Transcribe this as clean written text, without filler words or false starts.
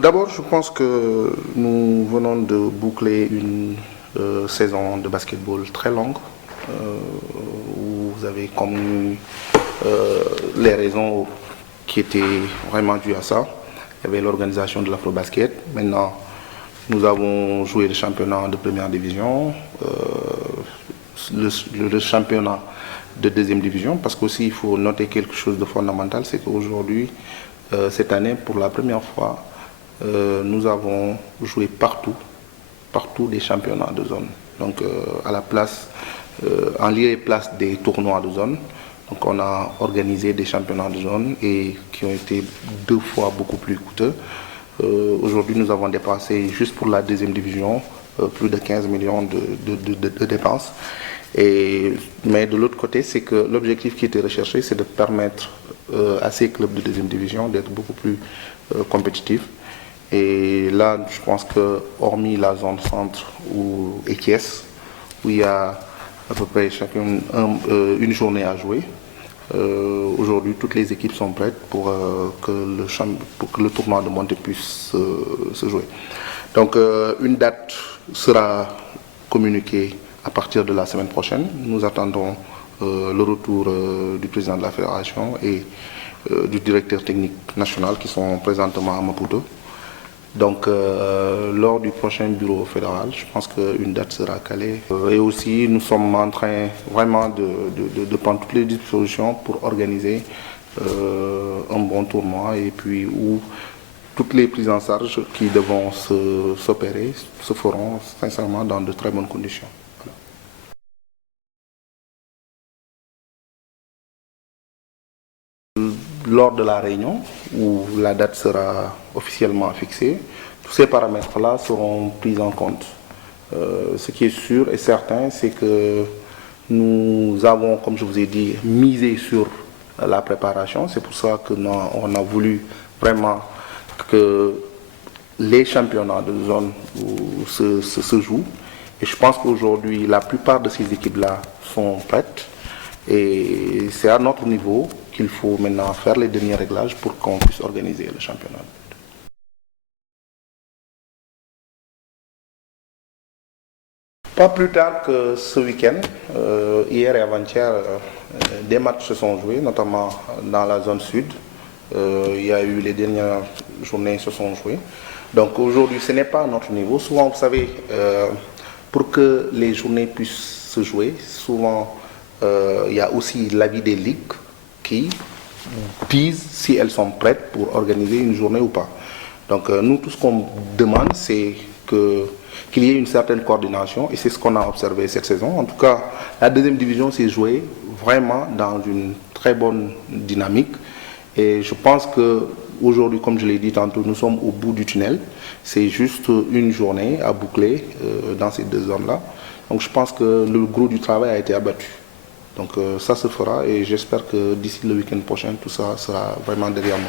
D'abord, je pense que nous venons de boucler une saison de basketball très longue, où vous avez connu les raisons qui étaient vraiment dues à ça. Il y avait l'organisation de l'Afro-Basket. Maintenant, nous avons joué le championnat de première division, le championnat de deuxième division, parce qu'aussi il faut noter quelque chose de fondamental, c'est qu'aujourd'hui, cette année, pour la première fois, nous avons joué partout des championnats de zone. Donc à la place, en lieu et place des tournois de zone, donc on a organisé des championnats de zone et qui ont été 2 fois beaucoup plus coûteux. Aujourd'hui, nous avons dépassé, juste pour la deuxième division, plus de 15 millions de dépenses. Mais de l'autre côté, c'est que l'objectif qui était recherché, c'est de permettre à ces clubs de deuxième division d'être beaucoup plus compétitifs. Et là, je pense que, hormis la zone centre ou Thiès, où il y a à peu près chacune une journée à jouer, aujourd'hui, toutes les équipes sont prêtes pour que le tournoi de montée puisse se jouer. Donc, une date sera communiquée à partir de la semaine prochaine. Nous attendons le retour du président de la fédération et du directeur technique national qui sont présentement à Maputo. Donc, lors du prochain bureau fédéral, je pense qu'une date sera calée. Et aussi, nous sommes en train vraiment de prendre toutes les dispositions pour organiser un bon tournoi et puis où toutes les prises en charge qui devront s'opérer se feront sincèrement dans de très bonnes conditions. Lors de la réunion, où la date sera officiellement fixée, tous ces paramètres-là seront pris en compte. Ce qui est sûr et certain, c'est que nous avons, comme je vous ai dit, misé sur la préparation. C'est pour ça que on a voulu vraiment que les championnats de zone se jouent. Et je pense qu'aujourd'hui, la plupart de ces équipes-là sont prêtes. Et c'est à notre niveau qu'il faut maintenant faire les derniers réglages pour qu'on puisse organiser le championnat. Pas plus tard que ce week-end, hier et avant-hier, des matchs se sont joués, notamment dans la zone sud. Il y a eu les dernières journées se sont jouées. Donc aujourd'hui, ce n'est pas à notre niveau. Souvent, vous savez, pour que les journées puissent se jouer, souvent, il y a aussi l'avis des ligues qui disent si elles sont prêtes pour organiser une journée ou pas. Donc nous, tout ce qu'on demande, c'est qu'il y ait une certaine coordination et c'est ce qu'on a observé cette saison. En tout cas, la deuxième division s'est jouée vraiment dans une très bonne dynamique et je pense qu'aujourd'hui, comme je l'ai dit tantôt, nous sommes au bout du tunnel. C'est juste une journée à boucler dans ces 2 zones-là. Donc je pense que le gros du travail a été abattu. Donc ça se fera et j'espère que d'ici le week-end prochain, tout ça sera vraiment derrière nous.